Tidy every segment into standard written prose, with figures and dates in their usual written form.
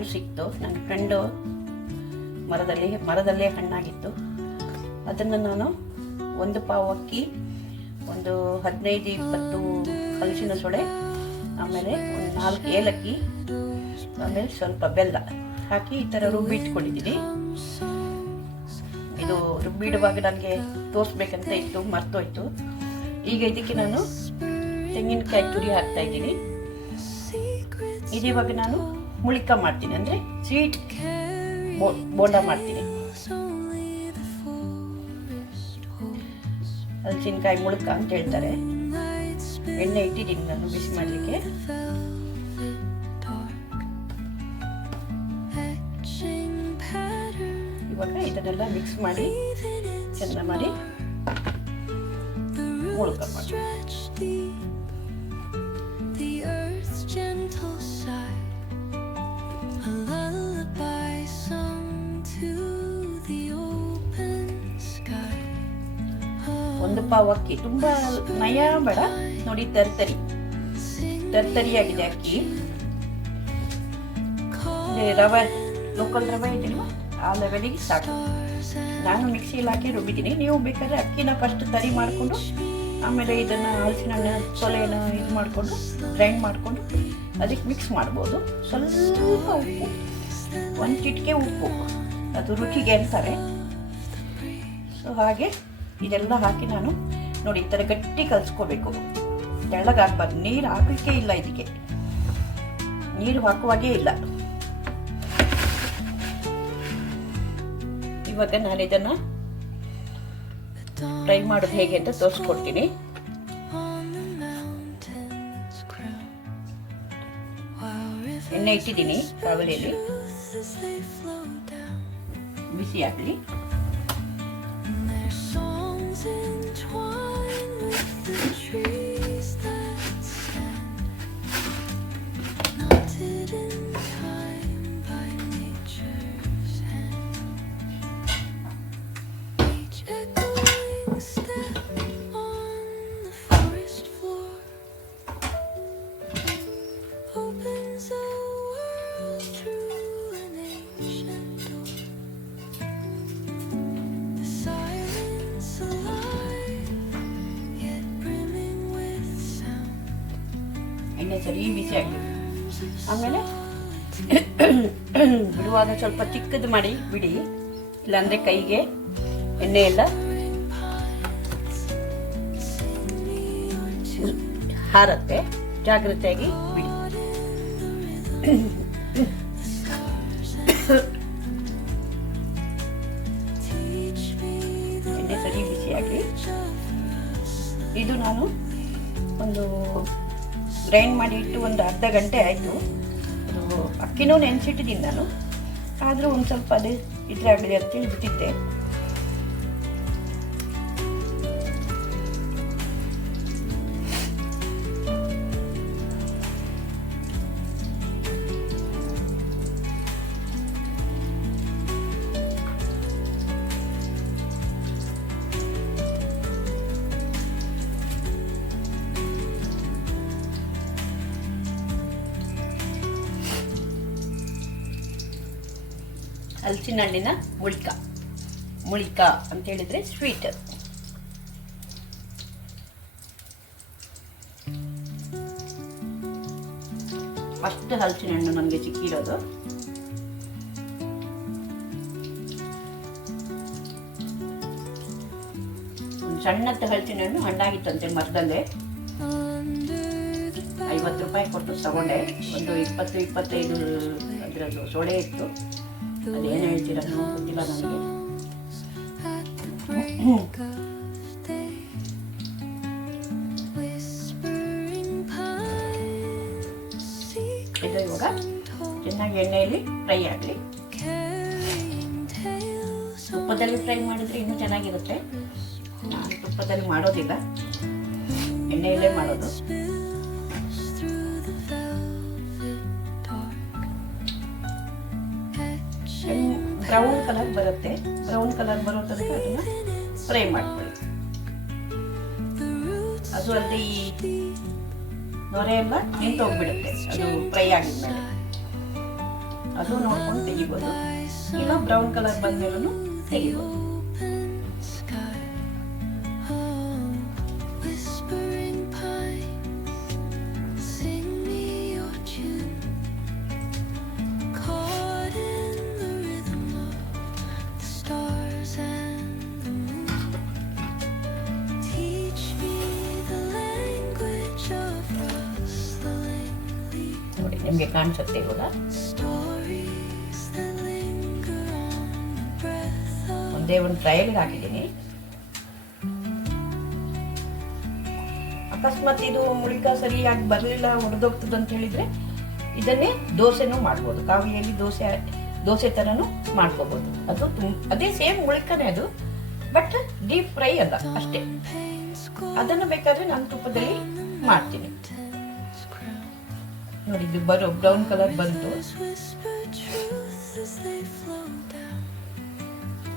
ಹಣ್ಣು ಸಿಕ್ತು. ನನ್ನ ಫ್ರೆಂಡು ಮರದಲ್ಲೇ ಹಣ್ಣಾಗಿತ್ತು. ಅದನ್ನು ನಾನು 1 ಪಾವು ಅಕ್ಕಿ, ಒಂದು 15-20 ಹಲಸಿನ ಸೊಡೆ, ಆಮೇಲೆ ಒಂದು 4 ಏಲಕ್ಕಿ, ಆಮೇಲೆ ಸ್ವಲ್ಪ ಬೆಲ್ಲ ಹಾಕಿ ಈ ಥರ ರುಬ್ಬಿಟ್ಕೊಂಡಿದ್ದೀನಿ. ಇದು ರುಬ್ಬಿಡುವಾಗ ನನಗೆ ತೋರಿಸ್ಬೇಕಂತ ಇತ್ತು, ಮರ್ತೋಯ್ತು. ಈಗ ಇದಕ್ಕೆ ನಾನು ತೆಂಗಿನಕಾಯಿ ತುರಿ ಹಾಕ್ತಾ ಇದ್ದೀನಿ. ಇವಾಗ ನಾನು ಮುಳಿಕ ಮಾಡ್ತೀನಿ, ಅಂದರೆ ಸ್ವೀಟ್ ಬೋಂಡ ಮಾಡ್ತೀನಿ. ಹಲಸಿನಕಾಯಿ ಮುಳುಕ ಅಂತ ಹೇಳ್ತಾರೆ. ಎಣ್ಣೆ ಇಟ್ಟಿದ್ದೀನಿ ನಾನು ಬಿಸಿ ಮಾಡಲಿಕ್ಕೆ. ಇವಾಗ ಇದನ್ನೆಲ್ಲ ಮಿಕ್ಸ್ ಮಾಡಿ ಚೆಂದ ಮಾಡಿ ಮುಳುಕ ಮಾಡಿ. ಒಂದು ಪಾವು ಅಕ್ಕಿ, ತುಂಬ ನಯ ಬೇಡ ನೋಡಿ, ತರ್ತರಿಯಾಗಿದೆ ಅಕ್ಕಿ. ರವೆ, ಲೋಕಲ್ ರವೆ ಇದೆಯಲ್ವ, ಆ ಲೆವೆಲಿಗೆ ಸಾಕು. ನಾನು ಮಿಕ್ಸಿಯಲ್ಲಿ ಹಾಕಿ ರುಬ್ಬಿದ್ದೀನಿ. ನೀವು ಬೇಕಾದ್ರೆ ಅಕ್ಕಿನ ಫಸ್ಟ್ ತರಿ ಮಾಡಿಕೊಂಡು ಆಮೇಲೆ ಇದನ್ನು ಹಲಸಿನ ಹಣ್ಣು ಸೊಲೆನ ಇದು ಮಾಡಿಕೊಂಡು ಗ್ರೈಂಡ್ ಮಾಡಿಕೊಂಡು ಅದಕ್ಕೆ ಮಿಕ್ಸ್ ಮಾಡ್ಬೋದು. ಸ್ವಲ್ಪ ಉಪ್ಪು, 1 ಚಿಟಿಕೆ ಉಪ್ಪು, ಅದು ರುಚಿಗೆ ಅಂತಾರೆ. ಸೊ ಹಾಗೆ ಇದೆಲ್ಲ ಹಾಕಿ ನಾನು ನೋಡಿ ಈ ಥರ ಗಟ್ಟಿ ಕಲಿಸ್ಕೋಬೇಕು. ತೆಳ್ಳಗಾಗಬಾರ್ದು. ನೀರು ಹಾಕಲಿಕ್ಕೆ ಇಲ್ಲ, ಇದಕ್ಕೆ ನೀರು ಹಾಕುವಾಗೇ ಇಲ್ಲ. ಇವಾಗ ನಾನು ಇದನ್ನು ಫ್ರೈ ಮಾಡೋದು ಹೇಗೆ ಅಂತ ತೋರಿಸ್ಕೊಡ್ತೀನಿ. ಎಣ್ಣೆ ಇಟ್ಟಿದ್ದೀನಿ ಕಾವಲಿಯಲ್ಲಿ, ಬಿಸಿ ಆಗಲಿ. ಎಣ್ಣೆ ಸರಿ ಬಿಸಿ ಆಗಲಿ. ಆಮೇಲೆ ಬಿಡುವಾಗ ಸ್ವಲ್ಪ ಚಿಕ್ಕದು ಮಾಡಿ ಬಿಡಿ, ಇಲ್ಲಾಂದರೆ ಕೈಗೆ ಎಣ್ಣೆ ಎಲ್ಲ ಹಾರತ್ತೆ. ಜಾಗ್ರತೆಯಾಗಿ ಬಿಡಿ. ಎಣ್ಣೆ ಸರಿ ಬಿಸಿಯಾಗಿ ಇದು ನಾನು ಒಂದು ಗ್ರೈಂಡ್ ಮಾಡಿ ಇಟ್ಟು ಒಂದು ಅರ್ಧ ಗಂಟೆ ಆಯಿತು. ಅದು ಅಕ್ಕಿನೂ ನೆನೆಸಿಟ್ಟಿದ್ದೀನಿ ನಾನು, ಆದರೂ ಒಂದು ಸ್ವಲ್ಪ ಅದು ಇದ್ರಾಗಲಿ ಅಂತೇಳಿ ಬಿಟ್ಟಿದ್ದೆ. ಹಲಸಿನ ಹಣ್ಣಿನ ಮುಳಿಕ ಅಂತ ಹೇಳಿದ್ರೆ ಸ್ವೀಟ್. ಅಷ್ಟು ಹಲಸಿನ ಹಣ್ಣು ನನಗೆ ಸಿಕ್ಕಿರೋದು. ಸಣ್ಣದ ಹಲಸಿನ ಹಣ್ಣು ಹಣ್ಣಾಗಿತ್ತಂತೆ ಮರದಲ್ಲೇ. 50 ರೂಪಾಯಿ ಕೊಟ್ಟು ತಗೊಂಡೆ. ಒಂದು 20-25 ಅದರದ್ದು ಸೊಳೆ ಇತ್ತು. ಅದೇನು ಹೇಳ್ತೀರ ನಾವು ಗೊತ್ತಿಲ್ಲ ನನಗೆ. ಇದು ಇವಾಗ ಚೆನ್ನಾಗಿ ಎಣ್ಣೆಯಲ್ಲಿ ಫ್ರೈ ಆಗಲಿ. ತುಪ್ಪದಲ್ಲಿ ಫ್ರೈ ಮಾಡಿದ್ರೆ ಇನ್ನೂ ಚೆನ್ನಾಗಿರುತ್ತೆ. ನಾನು ತುಪ್ಪದಲ್ಲಿ ಮಾಡೋದಿಲ್ಲ, ಎಣ್ಣೆಯಲ್ಲೇ ಮಾಡೋದು. ಬ್ರೌನ್ ಕಲರ್ ಬರುತ್ತೆ. ಬ್ರೌನ್ ಕಲರ್ ಬರೋ ತನಕ ಅದನ್ನು ಫ್ರೈ ಮಾಡ್ಕೊಳ್ಳಿ. ಅದು ಅಲ್ಲದೆ ಈ ನೊರೆ ಎಲ್ಲ ನಿಂತೋಗ್ಬಿಡುತ್ತೆ ಅದು ಫ್ರೈ ಆಗಿದ್ಮೇಲೆ. ಅದು ನೋಡ್ಕೊಂಡು ತೆಗಿಬೋದು. ಇಲ್ಲ ಬ್ರೌನ್ ಕಲರ್ ಬಂದ್ಮೇಲೂ ತೆಗಿಬೋದು. ನೋಡಿ ನಿಮಗೆ ಕಾಣಿಸುತ್ತೆ ಇವಾಗ. ಒಂದೇ ಒಂದು ಟ್ರಯಲ್ಗೆ ಹಾಕಿದ್ದೀನಿ. ಅಕಸ್ಮಾತ್ ಇದು ಮುಳಿಕ ಸರಿಯಾಗಿ ಬರಲಿಲ್ಲ, ಹೊಡೆದೋಗ್ತದೆ ಅಂತ ಹೇಳಿದ್ರೆ ಇದನ್ನೇ ದೋಸೆನೂ ಮಾಡ್ಬೋದು. ಕಾವಿಯಲ್ಲಿ ದೋಸೆ ಥರನೂ ಮಾಡ್ಕೋಬೋದು. ಅದು ಅದೇ ಸೇಮ್ ಮುಳಿಕನೇ ಅದು, ಬಟ್ ಡೀಪ್ ಫ್ರೈ ಅಲ್ಲ ಅಷ್ಟೇ. ಅದನ್ನು ಬೇಕಾದ್ರೆ ನಾನು ತುಪ್ಪದಲ್ಲಿ ಮಾಡ್ತೀನಿ. ನೋಡಿ ಇದು ಬ್ರೌನ್ ಕಲರ್ ಬಂತು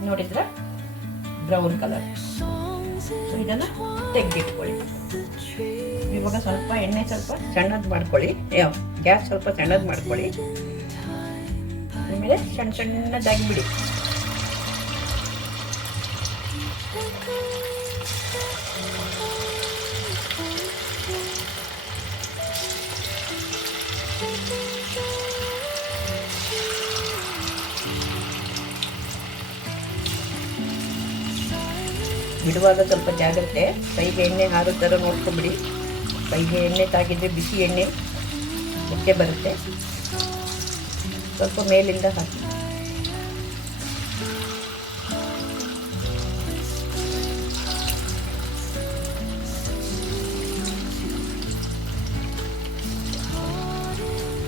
ನೋಡಿದ್ರ, ಬ್ರೌನ್ ಕಲರ್. ಇದನ್ನ ತೆಗೆದಿಟ್ಕೊಳ್ಳಿ. ಇವಾಗ ಸ್ವಲ್ಪ ಎಣ್ಣೆ ಸ್ವಲ್ಪ ಸಣ್ಣದು ಮಾಡ್ಕೊಳ್ಳಿ, ಗ್ಯಾಸ್ ಸ್ವಲ್ಪ ಸಣ್ಣದು ಮಾಡ್ಕೊಳ್ಳಿ. ಆಮೇಲೆ ಸಣ್ಣದಾಗಿ ಬಿಡಿ. ಬಿಡುವಾಗ ಸ್ವಲ್ಪ ಜಾಗ್ರತೆ, ಕೈಗೆ ಎಣ್ಣೆ ಹಾರೋ ಥರ ನೋಡ್ಕೊಂಬಿಡಿ. ಕೈಗೆ ಎಣ್ಣೆ ತಾಗಿದ್ರೆ ಬಿಸಿ ಎಣ್ಣೆ ಮುಚ್ಚೆ ಬರುತ್ತೆ. ಸ್ವಲ್ಪ ಮೇಲಿಂದ ಹಾಕಿ.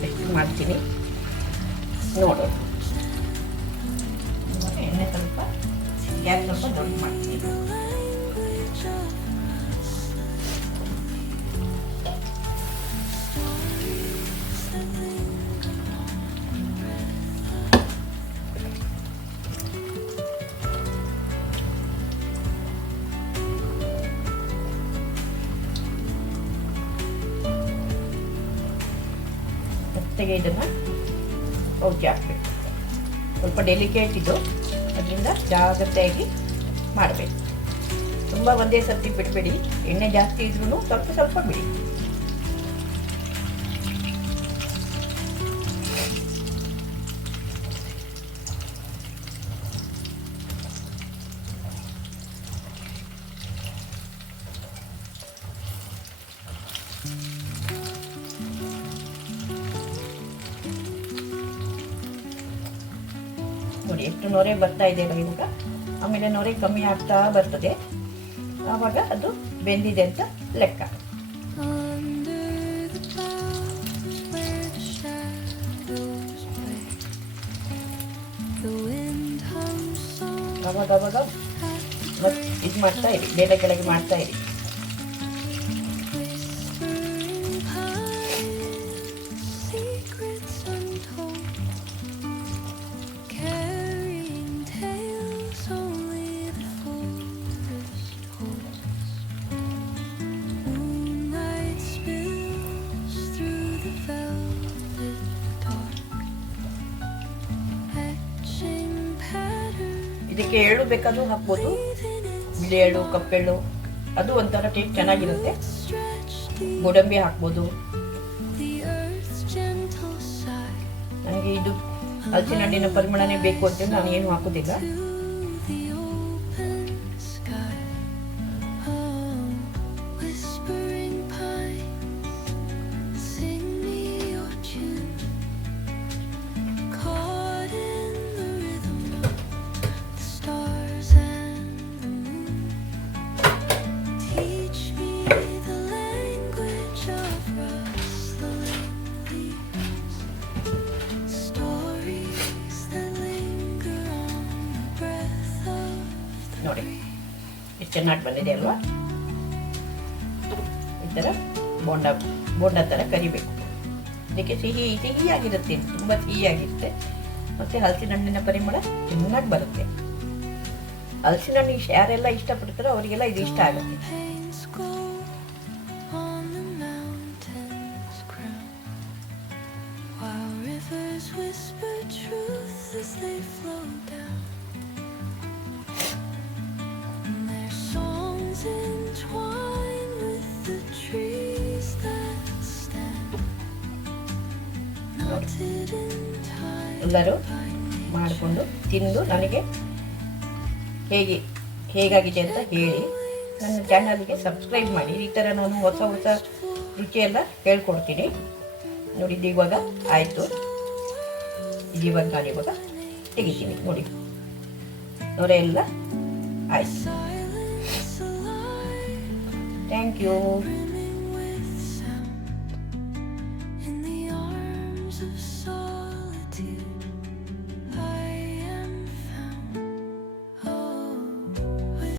ಎಷ್ಟು ಮಾಡ್ತೀನಿ ನೋಡೋಣ. ಎಣ್ಣೆ ಸ್ವಲ್ಪ ಗ್ಯಾಸ್ ಸ್ವಲ್ಪ ದೊಡ್ಡ ಮಾಡ್ತೀನಿ. ಜೊತೆಗೆ ಇದನ್ನು ಪೌಚಿ ಹಾಕಬೇಕು. ಸ್ವಲ್ಪ ಡೆಲಿಕೇಟ್ ಇದು, ಅದರಿಂದ ಜಾಗ್ರತೆಯಾಗಿ ಮಾಡಬೇಕು. ತುಂಬ ಒಂದೇ ಸರ್ತಿ ಬಿಡಬೇಡಿ. ಎಣ್ಣೆ ಜಾಸ್ತಿ ಇದ್ರೂ ಸ್ವಲ್ಪ ಸ್ವಲ್ಪ ಬಿಡಿ. ನೋಡಿ ಎಷ್ಟು ನೊರೆ ಬರ್ತಾ ಇದೆ ಇವಾಗ. ಆಮೇಲೆ ನೊರೆ ಕಮ್ಮಿ ಆಗ್ತಾ ಬರ್ತದೆ, ಆವಾಗ ಅದು ಬೆಂದಿದೆ ಅಂತ ಲೆಕ್ಕ. ಅವಾಗ ಇದು ಮಾಡ್ತಾ ಇರಿ, ಬೇರೆ ಕೆಳಗೆ ಮಾಡ್ತಾ ಇರಿ. ಇದಕ್ಕೆ ಎಳ್ಳು ಬೇಕಾದ್ರೂ ಹಾಕ್ಬೋದು, ಬಿಳಿ ಎಳ್ಳು, ಕಪ್ಪೆಳ್ಳು, ಅದು ಒಂಥರ ಟೇಸ್ಟ್ ಚೆನ್ನಾಗಿರುತ್ತೆ. ಗೋಡಂಬಿ ಹಾಕ್ಬೋದು. ನನಗೆ ಇದು ಹಲಸಿನ ಹಣ್ಣಿನ ಪರಿಮಳನೇ ಬೇಕು ಅಂತ ನಾನು ಏನು ಹಾಕೋದಿಲ್ಲ. ನೋಡಿ ಎಷ್ಟು ಚೆನ್ನಾಗಿ ಬಂದಿದೆ ಅಲ್ವಾ. ಈ ಥರ ಬೋಂಡ ಥರ ಕರಿಬೇಕು. ಇದಕ್ಕೆ ಸಿಹಿಯಾಗಿರುತ್ತೆ, ತುಂಬ ಸಿಹಿಯಾಗಿರುತ್ತೆ. ಮತ್ತು ಹಲಸಿನ ಹಣ್ಣಿನ ಪರಿಮಳ ಚೆನ್ನಾಗಿ ಬರುತ್ತೆ. ಹಲಸಿನ ಹಣ್ಣು ಯಾರೆಲ್ಲ ಇಷ್ಟಪಡ್ತಾರೋ ಅವರಿಗೆಲ್ಲ ಇದು ಇಷ್ಟ ಆಗುತ್ತೆ. whisper truth as they flow down. And their songs entwine with the trees that stand, melted in time. ಎಲ್ಲರೂ ಮಾಡಿಕೊಂಡು ತಿಂದು ನನಗೆ ಹೇಗಾಗಿದೆ ಅಂತ ಹೇಳಿ ನನ್ನ ಚಾನಲ್ಗೆ ಸಬ್ಸ್ಕ್ರೈಬ್ ಮಾಡಿ. ಈ ಥರ ನಾನು ಹೊಸ ಹೊಸ ರುಚಿಯೆಲ್ಲ ಹೇಳ್ಕೊಡ್ತೀನಿ. ನೋಡಿದ್ದು ಇವಾಗ ಆಯಿತು. ಇವಾಗ ನಾನಿವಾಗ ತೆಗಿತೀನಿ. ನೋಡಿ ನೊರೆ ಎಲ್ಲ ಆಯಿತು. Thank you.